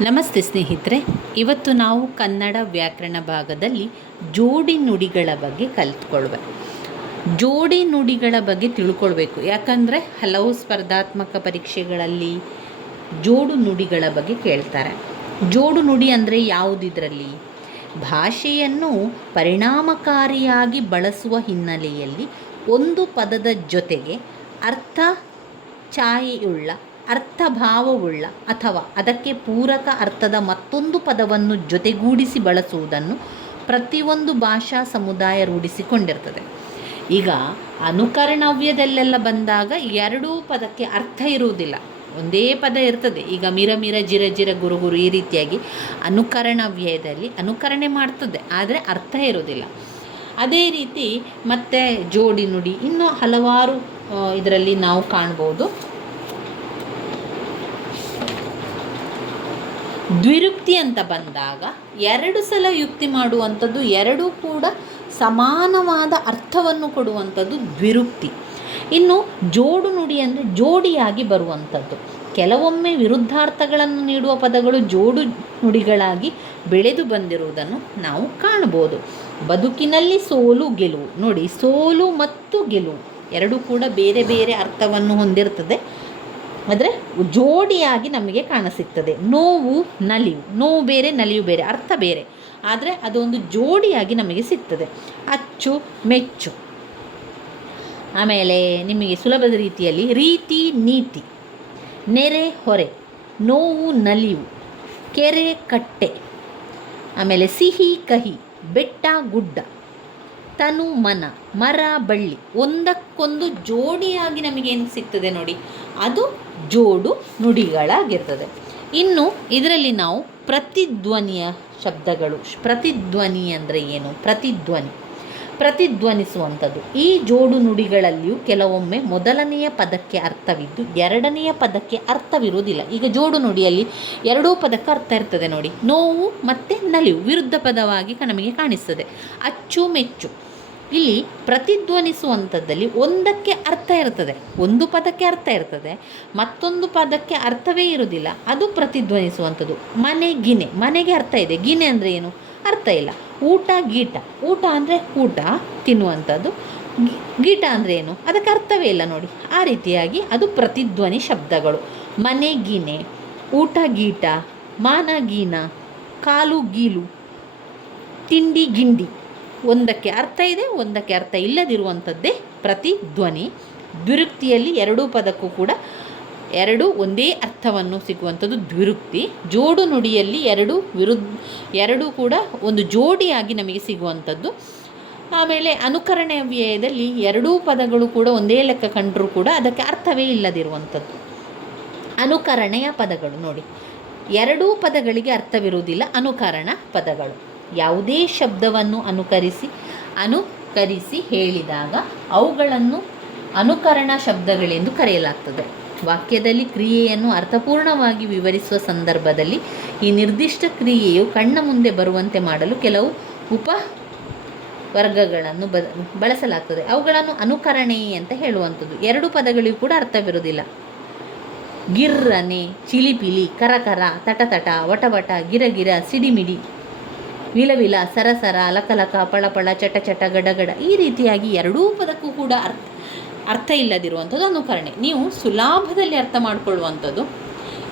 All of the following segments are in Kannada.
ನಮಸ್ತೆ ಸ್ನೇಹಿತರೆ, ಇವತ್ತು ನಾವು ಕನ್ನಡ ವ್ಯಾಕರಣ ಭಾಗದಲ್ಲಿ ಜೋಡಿ ನುಡಿಗಳ ಬಗ್ಗೆ ಕಲಿತ್ಕೊಳ್ವೆ. ಜೋಡಿ ನುಡಿಗಳ ಬಗ್ಗೆ ತಿಳ್ಕೊಳ್ಬೇಕು. ಯಾಕಂದರೆ ಹಲವು ಸ್ಪರ್ಧಾತ್ಮಕ ಪರೀಕ್ಷೆಗಳಲ್ಲಿ ಜೋಡು ನುಡಿಗಳ ಬಗ್ಗೆ ಕೇಳ್ತಾರೆ. ಜೋಡು ನುಡಿ ಅಂದರೆ ಯಾವುದಿದ್ರಲ್ಲಿ? ಭಾಷೆಯನ್ನು ಪರಿಣಾಮಕಾರಿಯಾಗಿ ಬಳಸುವ ಹಿನ್ನೆಲೆಯಲ್ಲಿ ಒಂದು ಪದದ ಜೊತೆಗೆ ಅರ್ಥ ಛಾಯೆಯುಳ್ಳ ಅರ್ಥಭಾವವುಳ್ಳ ಅಥವಾ ಅದಕ್ಕೆ ಪೂರಕ ಅರ್ಥದ ಮತ್ತೊಂದು ಪದವನ್ನು ಜೊತೆಗೂಡಿಸಿ ಬಳಸುವುದನ್ನು ಪ್ರತಿಯೊಂದು ಭಾಷಾ ಸಮುದಾಯ ರೂಢಿಸಿಕೊಂಡಿರ್ತದೆ. ಈಗ ಅನುಕರಣವ್ಯದಲ್ಲೆಲ್ಲ ಬಂದಾಗ ಎರಡೂ ಪದಕ್ಕೆ ಅರ್ಥ ಇರುವುದಿಲ್ಲ. ಒಂದೇ ಪದ ಇರ್ತದೆ. ಈಗ ಮಿರ ಮಿರ ಜಿರ ಜಿರ ಗುರು ಗುರು ಈ ರೀತಿಯಾಗಿ ಅನುಕರಣವ್ಯಯದಲ್ಲಿ ಅನುಕರಣೆ ಮಾಡ್ತದೆ. ಆದರೆ ಅರ್ಥ ಇರೋದಿಲ್ಲ ಅದೇ ರೀತಿ ಮತ್ತೆ ಜೋಡಿ ನುಡಿ ಇನ್ನೂ ಹಲವಾರು ಇದರಲ್ಲಿ ನಾವು ಕಾಣ್ಬೋದು. ದ್ವಿರುಕ್ತಿ ಅಂತ ಬಂದಾಗ ಎರಡು ಸಲ ಯುಕ್ತಿ ಮಾಡುವಂಥದ್ದು ಎರಡೂ ಕೂಡ ಸಮಾನವಾದ ಅರ್ಥವನ್ನು ಕೊಡುವಂಥದ್ದು ದ್ವಿರುಕ್ತಿ. ಇನ್ನು ಜೋಡು ನುಡಿ ಅಂದರೆ ಜೋಡಿಯಾಗಿ ಬರುವಂಥದ್ದು. ಕೆಲವೊಮ್ಮೆ ವಿರುದ್ಧಾರ್ಥಗಳನ್ನು ನೀಡುವ ಪದಗಳು ಜೋಡು ನುಡಿಗಳಾಗಿ ಬೆಳೆದು ಬಂದಿರುವುದನ್ನು ನಾವು ಕಾಣ್ಬೋದು ಬದುಕಿನಲ್ಲಿ ಸೋಲು, ಗೆಲುವು. ನೋಡಿ, ಸೋಲು ಮತ್ತು ಗೆಲುವು. ಎರಡೂ ಕೂಡ ಬೇರೆ ಬೇರೆ ಅರ್ಥವನ್ನು ಹೊಂದಿರ್ತದೆ. ಆದರೆ ಜೋಡಿಯಾಗಿ ನಮಗೆ ಕಾಣಸಿಗ್ತದೆ. ನೋವು, ನಲಿವು. ನೋವು ಬೇರೆ, ನಲಿವು ಬೇರೆ, ಅರ್ಥ ಬೇರೆ. ಆದರೆ ಅದೊಂದು ಜೋಡಿಯಾಗಿ ನಮಗೆ ಸಿಗ್ತದೆ. ಅಚ್ಚು, ಮೆಚ್ಚು. ಆಮೇಲೆ ನಿಮಗೆ ಸುಲಭದ ರೀತಿಯಲ್ಲಿ ರೀತಿ, ನೀತಿ. ನೆರೆ, ಹೊರೆ. ನೋವು, ನಲಿವು. ಕೆರೆ, ಕಟ್ಟೆ. ಆಮೇಲೆ ಸಿಹಿ, ಕಹಿ. ಬೆಟ್ಟ, ಗುಡ್ಡ. ತನು, ಮನ. ಮರ, ಬಳ್ಳಿ. ಒಂದಕ್ಕೊಂದು ಜೋಡಿಯಾಗಿ ನಮಗೇನು ಸಿಗ್ತದೆ ನೋಡಿ. ಅದು ಜೋಡು ನುಡಿಗಳಾಗಿರ್ತದೆ. ಇನ್ನು ಇದರಲ್ಲಿ ನಾವು ಪ್ರತಿಧ್ವನಿಯ ಶಬ್ದಗಳು, ಪ್ರತಿಧ್ವನಿ ಅಂದರೆ ಏನು? ಪ್ರತಿಧ್ವನಿ. ಪ್ರತಿಧ್ವನಿಸುವಂಥದ್ದು. ಈ ಜೋಡು ನುಡಿಗಳಲ್ಲಿಯೂ ಕೆಲವೊಮ್ಮೆ ಮೊದಲನೆಯ ಪದಕ್ಕೆ ಅರ್ಥವಿದ್ದು, ಎರಡನೆಯ ಪದಕ್ಕೆ ಅರ್ಥವಿರುವುದಿಲ್ಲ. ಈಗ ಜೋಡು ನುಡಿಯಲ್ಲಿ ಎರಡೂ ಪದಕ್ಕೆ ಅರ್ಥ ಇರ್ತದೆ ನೋಡಿ. ನೋವು ಮತ್ತು ನಲಿವು ವಿರುದ್ಧ ಪದವಾಗಿ ನಮಗೆ ಕಾಣಿಸ್ತದೆ. ಅಚ್ಚು ಮೆಚ್ಚು ಇಲ್ಲಿ ಪ್ರತಿಧ್ವನಿಸುವಂಥದ್ದಲ್ಲಿ ಒಂದಕ್ಕೆ ಅರ್ಥ ಇರ್ತದೆ. ಒಂದು ಪದಕ್ಕೆ ಅರ್ಥ ಇರ್ತದೆ. ಮತ್ತೊಂದು ಪದಕ್ಕೆ ಅರ್ಥವೇ ಇರುವುದಿಲ್ಲ. ಅದು ಪ್ರತಿಧ್ವನಿಸುವಂಥದ್ದು. ಮನೆ ಗಿನೆ ಮನೆಗೆ ಅರ್ಥ ಇದೆ. ಗಿನೆ ಅಂದರೆ ಏನು? ಅರ್ಥ ಇಲ್ಲ. ಊಟ, ಗೀಟ. ಊಟ ಅಂದರೆ ಊಟ, ತಿನ್ನುವಂಥದ್ದು. ಗೀಟ ಅಂದರೆ ಏನು? ಅದಕ್ಕೆ ಅರ್ಥವೇ ಇಲ್ಲ ನೋಡಿ. ಆ ರೀತಿಯಾಗಿ ಅದು ಪ್ರತಿಧ್ವನಿ ಶಬ್ದಗಳು. ಮನೆ ಗಿನೆ ಊಟ, ಗೀಟ, ಮಾನ, ಗೀನ, ಕಾಲು, ಗೀಲು, ತಿಂಡಿ, ಗಿಂಡಿ. ಒಂದಕ್ಕೆ ಅರ್ಥ ಇದೆ, ಒಂದಕ್ಕೆ ಅರ್ಥ ಇಲ್ಲದಿರುವಂಥದ್ದೇ ಪ್ರತಿಧ್ವನಿ ದ್ವಿರುಕ್ತಿಯಲ್ಲಿ ಎರಡೂ ಪದಕ್ಕೂ ಕೂಡ ಎರಡು ಒಂದೇ ಅರ್ಥವನ್ನು ಸಿಗುವಂಥದ್ದು ದ್ವಿರುಕ್ತಿ. ಜೋಡು ನುಡಿಯಲ್ಲಿ ಎರಡು ವಿರುದ್ಧ, ಎರಡೂ ಕೂಡ ಒಂದು ಜೋಡಿಯಾಗಿ ನಮಗೆ ಸಿಗುವಂಥದ್ದು. ಆಮೇಲೆ ಅನುಕರಣೆ ವ್ಯಯದಲ್ಲಿ ಎರಡೂ ಪದಗಳು ಕೂಡ ಒಂದೇ ಲೆಕ್ಕ ಕಂಡರೂ ಕೂಡ ಅದಕ್ಕೆ ಅರ್ಥವೇ ಇಲ್ಲದಿರುವಂಥದ್ದು. ಅನುಕರಣೆಯ ಪದಗಳು ನೋಡಿ. ಎರಡೂ ಪದಗಳಿಗೆ ಅರ್ಥವಿರುವುದಿಲ್ಲ, ಅನುಕರಣ ಪದಗಳು. ಯಾವುದೇ ಶಬ್ದವನ್ನು ಅನುಕರಿಸಿ ಅನುಕರಿಸಿ ಹೇಳಿದಾಗ ಅವುಗಳನ್ನು ಅನುಕರಣ ಶಬ್ದಗಳೆಂದು ಕರೆಯಲಾಗ್ತದೆ. ವಾಕ್ಯದಲ್ಲಿ ಕ್ರಿಯೆಯನ್ನು ಅರ್ಥಪೂರ್ಣವಾಗಿ ವಿವರಿಸುವ ಸಂದರ್ಭದಲ್ಲಿ ಈ ನಿರ್ದಿಷ್ಟ ಕ್ರಿಯೆಯು ಕಣ್ಣ ಮುಂದೆ ಬರುವಂತೆ ಮಾಡಲು ಕೆಲವು ಉಪ ವರ್ಗಗಳನ್ನು ಬ, ಬಳಸಲಾಗ್ತದೆ. ಅವುಗಳನ್ನು ಅನುಕರಣೆ ಅಂತ ಹೇಳುವಂಥದ್ದು. ಎರಡು ಪದಗಳಿಗೂ ಕೂಡ ಅರ್ಥವಿರುವುದಿಲ್ಲ. ಗಿರ್ರನೆ, ಚಿಲಿಪಿಲಿ, ಕರಕರ, ತಟತಟ, ವಟವಟ, ಗಿರಗಿರ, ಸಿಡಿಮಿಡಿ ವಿಲವಿಲ, ಸರಸರ, ಲಕಲಕ, ಪಳಪಳ, ಚಟ ಚಟ ಗಡಗಡ ಈ ರೀತಿಯಾಗಿ ಎರಡೂ ಪದಕ್ಕೂ ಕೂಡ ಅರ್ಥ ಅರ್ಥ ಇಲ್ಲದಿರುವಂಥದ್ದು ಅನುಕರಣೆ. ನೀವು ಸುಲಭದಲ್ಲಿ ಅರ್ಥ ಮಾಡಿಕೊಳ್ಳುವಂಥದ್ದು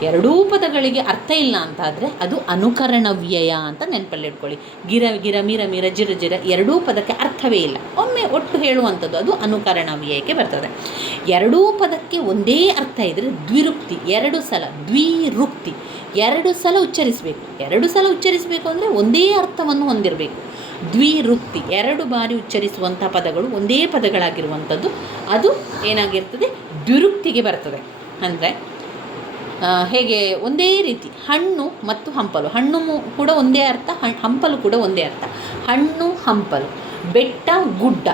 ಎರಡೂ ಪದಗಳಿಗೆ ಅರ್ಥ ಇಲ್ಲ ಅಂತಾದರೆ ಅದು ಅನುಕರಣ ವ್ಯಯ ಅಂತ ನೆನಪಲ್ಲಿ ಇಟ್ಕೊಳ್ಳಿ. ಗಿರ ಗಿರ, ಮಿರ ಮಿರ, ಜಿರ ಜಿರ ಎರಡೂ ಪದಕ್ಕೆ ಅರ್ಥವೇ ಇಲ್ಲ. ಒಮ್ಮೆ ಒಟ್ಟು ಹೇಳುವಂಥದ್ದು ಅದು ಅನುಕರಣ ವ್ಯಯಕ್ಕೆ ಬರ್ತದೆ. ಎರಡೂ ಪದಕ್ಕೆ ಒಂದೇ ಅರ್ಥ ಇದ್ದರೆ ದ್ವಿರುಕ್ತಿ, ಎರಡು ಸಲ ದ್ವಿರುಕ್ತಿ. ಎರಡು ಸಲ ಉಚ್ಚರಿಸಬೇಕು. ಎರಡು ಸಲ ಉಚ್ಚರಿಸಬೇಕು ಅಂದರೆ ಒಂದೇ ಅರ್ಥವನ್ನು ಹೊಂದಿರಬೇಕು. ದ್ವಿರುಕ್ತಿ. ಎರಡು ಬಾರಿ ಉಚ್ಚರಿಸುವಂಥ ಪದಗಳು ಒಂದೇ ಪದಗಳಾಗಿರುವಂಥದ್ದು. ಅದು ಏನಾಗಿರ್ತದೆ? ದ್ವಿರುಕ್ತಿಗೆ ಬರ್ತದೆ. ಅಂದರೆ ಹೇಗೆ? ಒಂದೇ ರೀತಿ. ಹಣ್ಣು ಮತ್ತು ಹಂಪಲು. ಹಣ್ಣು ಕೂಡ ಒಂದೇ ಅರ್ಥ ಹಂಪಲು ಕೂಡ ಒಂದೇ ಅರ್ಥ. ಹಣ್ಣು, ಹಂಪಲು. ಬೆಟ್ಟ, ಗುಡ್ಡ.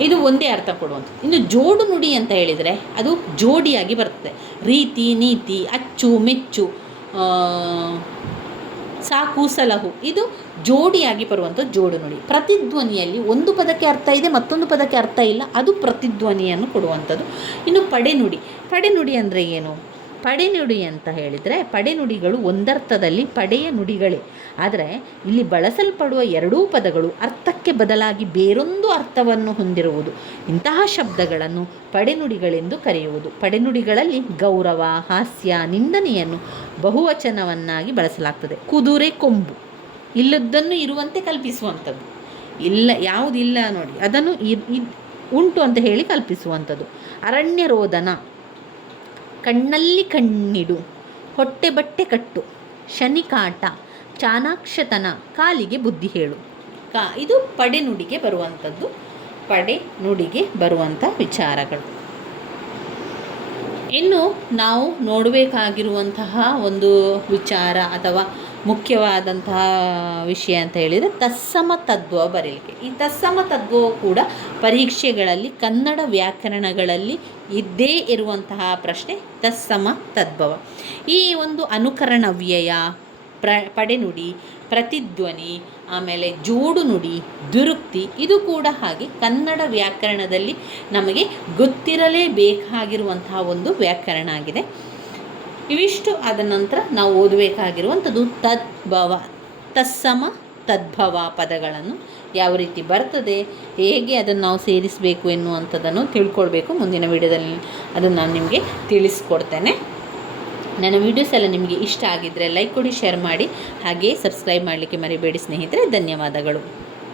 ಇದು ಒಂದೇ ಅರ್ಥ ಕೊಡುವಂಥದ್ದು. ಇನ್ನು ಜೋಡು ನುಡಿ ಅಂತ ಹೇಳಿದರೆ ಅದು ಜೋಡಿಯಾಗಿ ಬರ್ತದೆ. ರೀತಿ, ನೀತಿ, ಅಚ್ಚು, ಮೆಚ್ಚು. ಸಾಕು ಸಲಹು ಇದು ಜೋಡಿಯಾಗಿ ಬರುವಂಥ ಜೋಡು ನುಡಿ. ಪ್ರತಿಧ್ವನಿಯಲ್ಲಿ ಒಂದು ಪದಕ್ಕೆ ಅರ್ಥ ಇದೆ, ಮತ್ತೊಂದು ಪದಕ್ಕೆ ಅರ್ಥ ಇಲ್ಲ. ಅದು ಪ್ರತಿಧ್ವನಿಯನ್ನು ಕೊಡುವಂಥದ್ದು. ಇನ್ನು ಪಡೆನುಡಿ. ಪಡೆನುಡಿ ಅಂದರೆ ಏನು? ಪಡೆನುಡಿ ಅಂತ ಹೇಳಿದರೆ ಪಡೆನುಡಿಗಳು ಒಂದರ್ಥದಲ್ಲಿ ಪಡೆಯ ನುಡಿಗಳೇ. ಆದರೆ ಇಲ್ಲಿ ಬಳಸಲ್ಪಡುವ ಎರಡೂ ಪದಗಳು ಅರ್ಥಕ್ಕೆ ಬದಲಾಗಿ ಬೇರೊಂದು ಅರ್ಥವನ್ನು ಹೊಂದಿರುವುದು. ಇಂತಹ ಶಬ್ದಗಳನ್ನು ಪಡೆನುಡಿಗಳೆಂದು ಕರೆಯುವುದು. ಪಡೆನುಡಿಗಳಲ್ಲಿ ಗೌರವ, ಹಾಸ್ಯ, ನಿಂದನೆಯನ್ನು ಬಹುವಚನವನ್ನಾಗಿ ಬಳಸಲಾಗ್ತದೆ. ಕುದುರೆ ಕೊಂಬು. ಇಲ್ಲದ್ದನ್ನು ಇರುವಂತೆ ಕಲ್ಪಿಸುವಂಥದ್ದು. ಇಲ್ಲ, ಯಾವುದಿಲ್ಲ ನೋಡಿ. ಅದನ್ನು ಉಂಟು ಅಂತ ಹೇಳಿ ಕಲ್ಪಿಸುವಂಥದ್ದು. ಅರಣ್ಯ ರೋದನ ಕಣ್ಣಲ್ಲಿ ಕಣ್ಣಿಡು, ಹೊಟ್ಟೆ ಬಟ್ಟೆ ಕಟ್ಟು ಶನಿಕಾಟ ಚಾಣಾಕ್ಷತನ, ಕಾಲಿಗೆ ಬುದ್ಧಿ ಹೇಳು. ಕಾ, ಇದು ಪಡೆನುಡಿಗೆ ಬರುವಂಥದ್ದು, ಪಡೆ ನುಡಿಗೆ ಬರುವಂಥ ವಿಚಾರಗಳು. ಇನ್ನು ನಾವು ನೋಡಬೇಕಾಗಿರುವಂತಹ ಒಂದು ವಿಚಾರ ಅಥವಾ ಮುಖ್ಯವಾದಂತಹ ವಿಷಯ ಅಂತ ಹೇಳಿದರೆ ತತ್ಸಮ ತದ್ಭವ ಬರೀಲಿಕ್ಕೆ. ಈ ತತ್ಸಮ ತದ್ಭವ ಕೂಡ ಪರೀಕ್ಷೆಗಳಲ್ಲಿ, ಕನ್ನಡ ವ್ಯಾಕರಣಗಳಲ್ಲಿ ಇದ್ದೇ ಇರುವಂತಹ ಪ್ರಶ್ನೆ ತತ್ಸಮ ತದ್ಭವ. ಈ ಒಂದು ಅನುಕರಣ ವ್ಯಯ, ಪ್ರ ಪಡೆನುಡಿ ಪ್ರತಿಧ್ವನಿ, ಆಮೇಲೆ ಜೋಡು ನುಡಿ, ದುರುಕ್ತಿ, ಇದು ಕೂಡ ಹಾಗೆ ಕನ್ನಡ ವ್ಯಾಕರಣದಲ್ಲಿ ನಮಗೆ ಗೊತ್ತಿರಲೇಬೇಕಾಗಿರುವಂತಹ ಒಂದು ವ್ಯಾಕರಣ ಆಗಿದೆ. ಇವಿಷ್ಟು ಆದ ನಂತರ ನಾವು ಓದಬೇಕಾಗಿರುವಂಥದ್ದು ತದ್ಭವ. ತತ್ಸಮ, ತದ್ಭವ ಪದಗಳನ್ನು ಯಾವ ರೀತಿ ಬರ್ತದೆ, ಹೇಗೆ ಅದನ್ನು ನಾವು ಸೇರಿಸಬೇಕು ಎನ್ನುವಂಥದ್ದನ್ನು ತಿಳ್ಕೊಳ್ಬೇಕು ಮುಂದಿನ ವಿಡಿಯೋದಲ್ಲಿ. ಅದನ್ನು ನಾನು ನಿಮಗೆ ತಿಳಿಸ್ಕೊಡ್ತೇನೆ. ನನ್ನ ವಿಡಿಯೋಸ್ ಎಲ್ಲ ನಿಮಗೆ ಇಷ್ಟ ಆಗಿದ್ದರೆ ಲೈಕ್ ಕೊಡಿ, ಶೇರ್ ಮಾಡಿ, ಹಾಗೆಯೇ ಸಬ್ಸ್ಕ್ರೈಬ್ ಮಾಡಲಿಕ್ಕೆ ಮರಿಬೇಡಿ ಸ್ನೇಹಿತರೆ. ಧನ್ಯವಾದಗಳು.